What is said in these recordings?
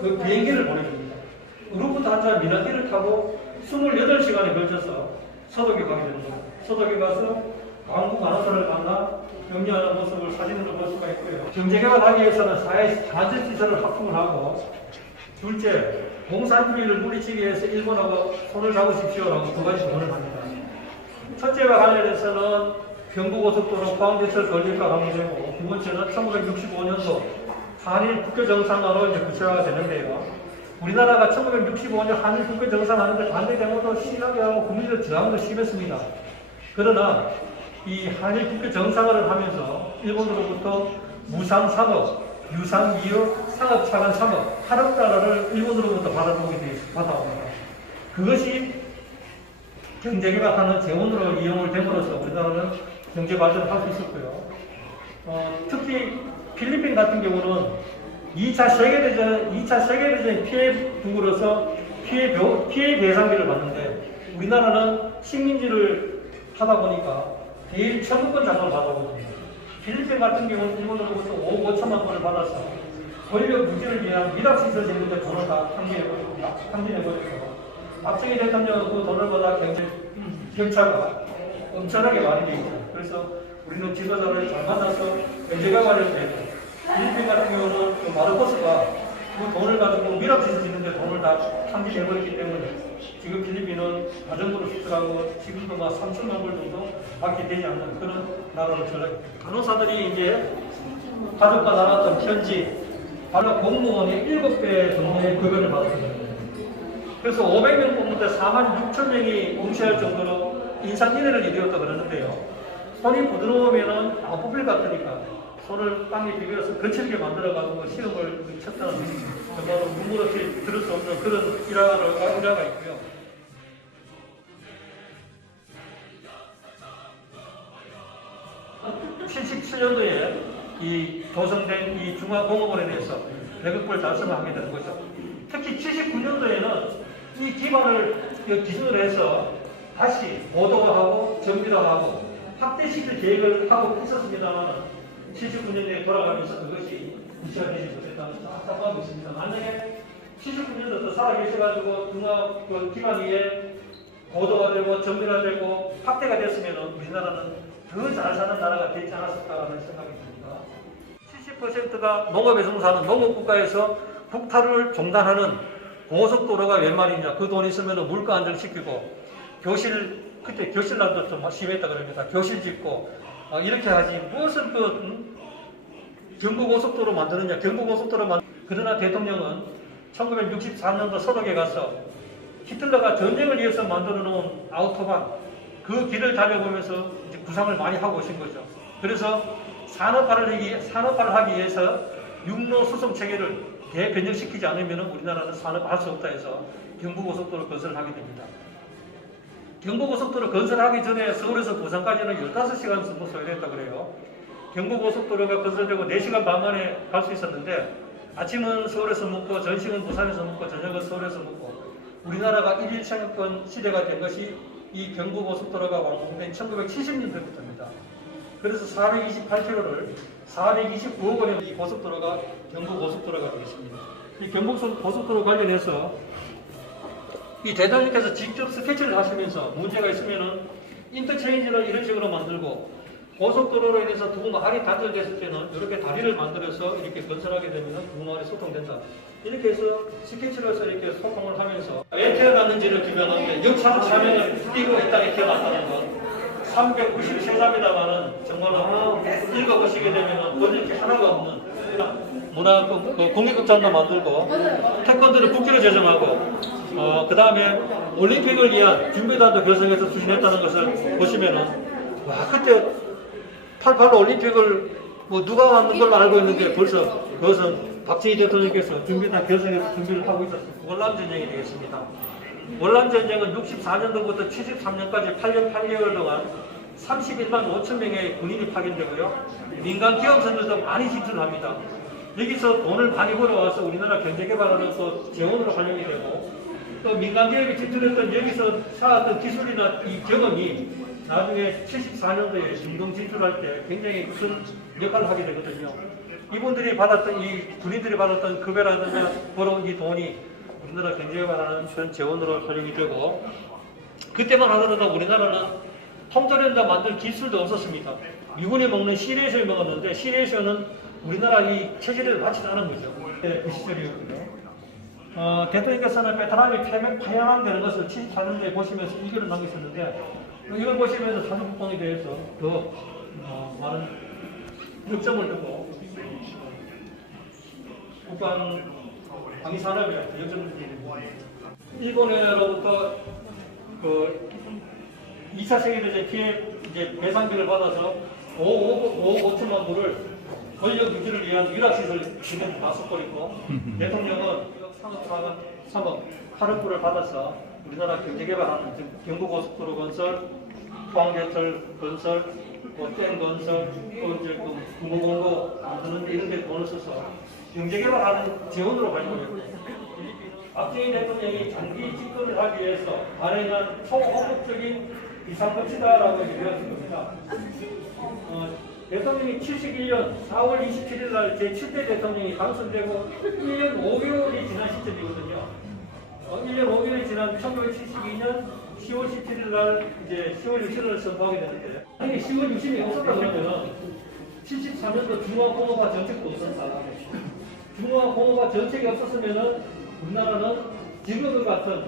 그 비행기를 보내줍니다. 의료부터 한 사람 민항기를 타고 28시간에 걸쳐서 서독에 가게 됩니다. 서독에 가서 광부 간호사를 만나 격려하는 모습을 사진으로 볼 수가 있고요. 경제개발하기 위해서는 사회시설을 확충을 하고, 둘째, 공산주의를 물리치기 위해서 일본하고 손을 잡으십시오라고 두 가지 조언을 합니다. 첫째와 관련해서는 경부고속도로 포항제철 건립과 관계되고, 두 번째는 1965년도 한일 국교 정상화로 이제 구체화가 되는데요. 우리나라가 1965년 한일 국교 정상화하는데 반대 데모도 심하게 하고 국민들 저항도 심했습니다. 그러나 이 한일 국교 정상화를 하면서 일본으로부터 무상 3억, 유상 2억, 상업 차관 3억, 8억 달러를 일본으로부터 받아옵니다. 그것이 경제개발하는 재원으로 이용을 됨으로써 우리나라는 경제발전을 할 수 있었고요. 특히 필리핀 같은 경우는 2차 세계대전 피해 국으로서 피해 배상비를 받는데, 우리나라는 식민지를 하다 보니까 대일 청구권 자금을 받아오거든요. 필리핀 같은 경우는 일본으로부터 5억 5천만 원을 받아서 권력 유지를 위한 미락시설 짓는데 돈을 다 탕진해버렸고, 박정희 대통령은 그 돈을 받아 경제 격차가 엄청나게 많이 되어 있죠. 그래서 우리는 지도자를 잘 만나서 경제개발을 되고, 필리핀 같은 경우는 그 마르코스가 그 돈을 가지고 미락시설 짓는데 돈을 다 탕진해버렸기 때문에 지금 필리핀은 가정부를 수출하고 지금도 막 3천만 불 정도 밖에 되지 않는 그런 나라로 전락입니다. 간호사들이 이제 가족과 나눴던 편지, 바로 공무원의 7배 정도의 급여를 받았습니다. 그래서 500명 뽑는데 4만 6천 명이 응시할 정도로 인상인해를 이루었다 그러는데요. 손이 부드러우면은 안 뽑힐 것 같으니까 손을 땅에 비벼서 거칠게 만들어가지고 시험을 쳤다는 정말로 눈물 없이 들을 수 없는 그런 일화가 있고요. (77년도에) 이 조성된 이 중화공업원에 대해서 배급을 달성하게 되는 거죠. 특히 79년도에는 이 기반을 기준으로 해서 다시 보도하고 정비화하고 확대시킬 계획을 하고 있었습니다만 79년도에 돌아가면서 그것이 구체화되지 못했다는 안타까움이 있습니다. 만약에 79년도 더 살아계셔가지고 중화 기반 위에 보도가 되고 정비가 되고 확대가 됐으면 우리나라는 더 잘 사는 나라가 되지 않았을까라는 생각이 듭니다. 70%가 농업에 종사하는 농업국가에서 국타를 종단하는 고속도로가 웬 말이냐. 그 돈 있으면 물가 안정시키고 그때 교실난도 좀 심했다 그럽니다. 교실 짓고 이렇게 하지 무엇을 경부고속도로 만드느냐. 그러나 대통령은 1964년도 서독에 가서 히틀러가 전쟁을 위해서 만들어 놓은 아우토반 그 길을 달려보면서 이제 구상을 많이 하고 오신 거죠. 그래서 산업화를 하기 위해서 육로 수송 체계를 대변형시키지 않으면 우리나라는 산업화할 수 없다 해서 경부고속도로 건설을 하게 됩니다. 경부고속도로 건설하기 전에 서울에서 부산까지는 15시간 정도 소요됐다고 그래요. 경부고속도로가 건설되고 4시간 반 만에 갈 수 있었는데, 아침은 서울에서 먹고 점심은 부산에서 먹고 저녁은 서울에서 먹고, 우리나라가 1일 생활권 시대가 된 것이 이 경부고속도로가 완공된 1970년대부터입니다. 그래서 428km를 429억 원의 이 고속도로가 경부고속도로가 되겠습니다. 이 경부고속도로 관련해서 이 대통령께서 직접 스케치를 하시면서 문제가 있으면은 인터체인지를 이런 식으로 만들고, 고속도로로 인해서 두 마을이 단절됐을 때는 이렇게 다리를 만들어서 이렇게 건설하게 되면 두 마을이 소통된다. 이렇게 해서 스케치를 해서 이렇게 소통을 하면서 왜 태어났는지를 규명하는데, 역사로 차명을 띄고 이 땅에 태어났다는 것. 393사입니다만은 정말로 읽어보시게 되면 버릴 게 하나가 없는 문화 공익극장도 만들고, 태권도를 국기로 제정하고, 그 다음에 올림픽을 위한 준비단도 결성해서 추진했다는 것을 보시면은, 와, 그때 88 올림픽을 누가 만든 걸로 알고 있는데 벌써 그것은 박정희 대통령께서 준비단 결성해서 준비를 하고 있었습니다. 월남전쟁이 되겠습니다. 월남전쟁은 64년도부터 73년까지 8년 8개월 동안 31만 5천 명의 군인이 파견되고요. 민간 기업선들도 많이 진출합니다. 여기서 돈을 많이 벌어와서 우리나라 경제개발하는 또 재원으로 활용이 되고, 또 민간 기업이 진출했던 여기서 쌓았던 기술이나 이 경험이 나중에 74년도에 중동 진출할 때 굉장히 큰 역할을 하게 되거든요. 이분들이 받았던 이 군인들이 받았던 급여라든가 벌어온 이 돈이 우리나라 경제에 관한 현 재원으로 활용이 되고 그때만 하더라도 우리나라는 통조림도 만들 기술도 없었습니다. 미군이 먹는 시리에이션을 먹었는데 시리에이션은 우리나라 이 체질에 맞지 않은 거죠. 네, 그 시절이었고요. 대통령께서는 베트남이 파양되는 것을 74년도에 보시면서 일기를 남기셨는데 이걸 보시면서 사주국방에 대해서 더 많은 역점을 두고 국방 방위산업에 역점을 두고 일본으로부터 그 2차 세계대전 피해 이제 배상비를 받아서 5억 5천만 불을 권력 유지를 위한 유락시설 지금 다 쏟고있고 대통령은 3억 8억 불을 받아서 우리나라 경제개발하는 경부고속도로 건설, 포항제철 건설, 댐 건설, 또 이제 공고공고 만드는 데 이런 데 돈을 써서 경제개발하는 재원으로 활용했고 박정희 대통령이 장기 집권을 하기 위해서 마련한 초호국적인 비상법치다라고 얘기하신 겁니다. 대통령이 71년 4월 27일 날 제7대 대통령이 당선되고 1년 5개월이 지난 시점이거든요. 1년 5개월이 지난 1972년 10월 17일 날 이제 10월 6일을 선포하게 되는데 아니 10월 6일이 없었다 그러면 73년도 중화공업화 정책도 없었다. 중화공업화 정책이 없었으면 우리나라는 지금과 같은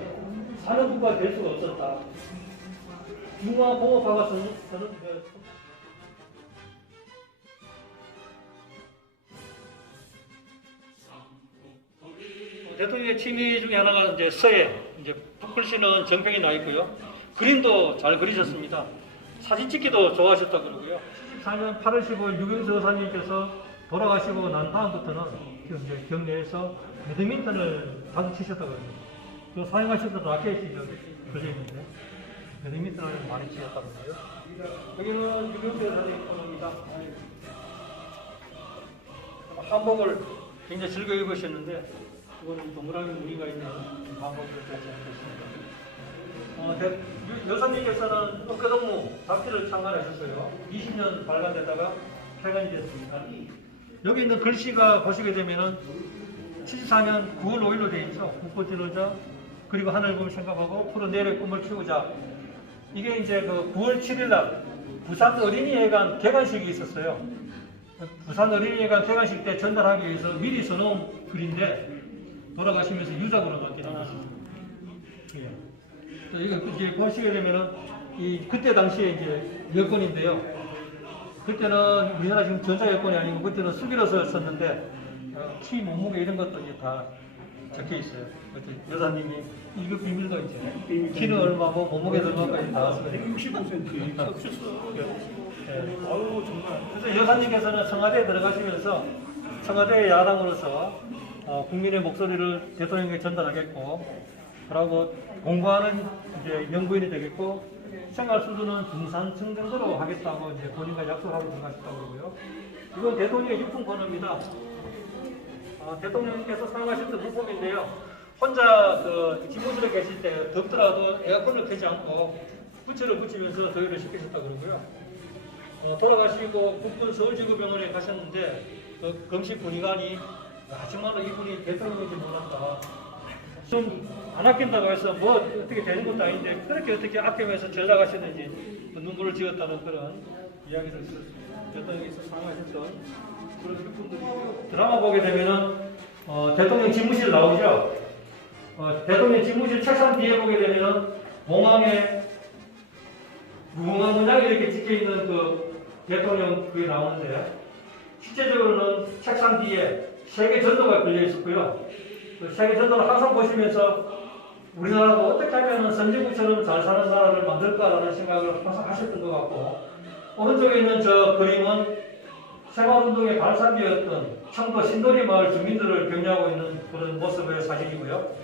산업국가가 될 수가 없었다. 중화공업화가 대통령의 취미 중에 하나가 이제 서예, 이제 글씨는 정평이 나 있고요. 그림도 잘 그리셨습니다. 사진 찍기도 좋아하셨다 그러고요. 74년 8월 15일 유경수 여사님께서 돌아가시고 난 다음부터는 이제 경내에서 배드민턴을 자주 치셨다 그럽니다. 또 사용하셨던 라켓이 걸려 있는데 배드민턴을 많이 치셨다 그러고요. 여기는 유경수 여사님 코너입니다. 한복을 굉장히 즐겨 입으셨는데 이거는 동그라미 무늬가 있는 방법으로 되지 않겠습니다. 여사님께서는 업계동무 잡지를 창간하셨어요. 20년 발간되다가 폐간이 됐습니다. 여기 있는 글씨가 보시게 되면은 74년 9월 5일로 되어 있죠. 국보 찌르자 그리고 하늘 보며 생각하고 푸른 내일의 꿈을 키우자. 이게 이제 그 9월 7일 날 부산 어린이회관 개관식이 있었어요. 부산 어린이회관 개관식 때 전달하기 위해서 미리 써놓은 글인데 돌아가시면서 유작으로 맡기는 것입니다. 예. 이거 이제 보시게 되면은 그때 당시에 이제 여권인데요. 그때는 우리나라 지금 전자 여권이 아니고 그때는 수기로서 썼는데 키 몸무게 이런 것도 이제 다 적혀 있어요. 여사님이 이거 비밀도 이제 키는 얼마고 몸무게는 얼마까지 다 써요. 165cm. 아유 정말. 그래서 여사님께서는 청와대에 들어가시면서 청와대 야당으로서 국민의 목소리를 대통령에게 전달하겠고, 그리고 공부하는 이제 연구인이 되겠고, 생활 수준은 중산층 정도로 하겠다고 이제 본인과 약속하고 들어가셨다고 그러고요. 이건 대통령의 유품 번호입니다. 대통령께서 사용하셨던 물품인데요. 혼자 그 집무실에 계실 때 덥더라도 에어컨을 켜지 않고 부채를 붙이면서 더위를 식히셨다고 그러고요. 돌아가시고 국군 서울지구병원에 가셨는데 그 검식 군의관이 정말로 이분이 대통령인지 몰랐다. 좀 안 아낀다고 해서 뭐 어떻게 되는 것도 아닌데 그렇게 어떻게 아끼면서 전락하셨는지 눈물을 지었다는 그런 이야기를 들었습니다. 대통령께서 사용하셨던 그런 물품들이고요. 드라마 보게 되면은 대통령 집무실 나오죠. 대통령 집무실 책상 뒤에 보게 되면은 공항에 무궁화 문양이 이렇게 찍혀 있는 그 대통령 그게 나오는데 실제적으로는 책상 뒤에 세계 전도가 걸려 있었고요. 그 세계 전도를 항상 보시면서 우리나라가 어떻게 하면 선진국처럼 잘 사는 나라를 만들까라는 생각을 항상 하셨던 것 같고, 오른쪽에 있는 저 그림은 생활운동의 발산지였던 청도 신도리 마을 주민들을 격려하고 있는 그런 모습의 사진이고요.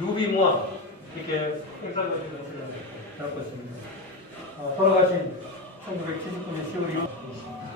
유비무왕 이렇게 행사를 갖고 있습니다. 돌아가신 1979년 10월 6일 있습니다.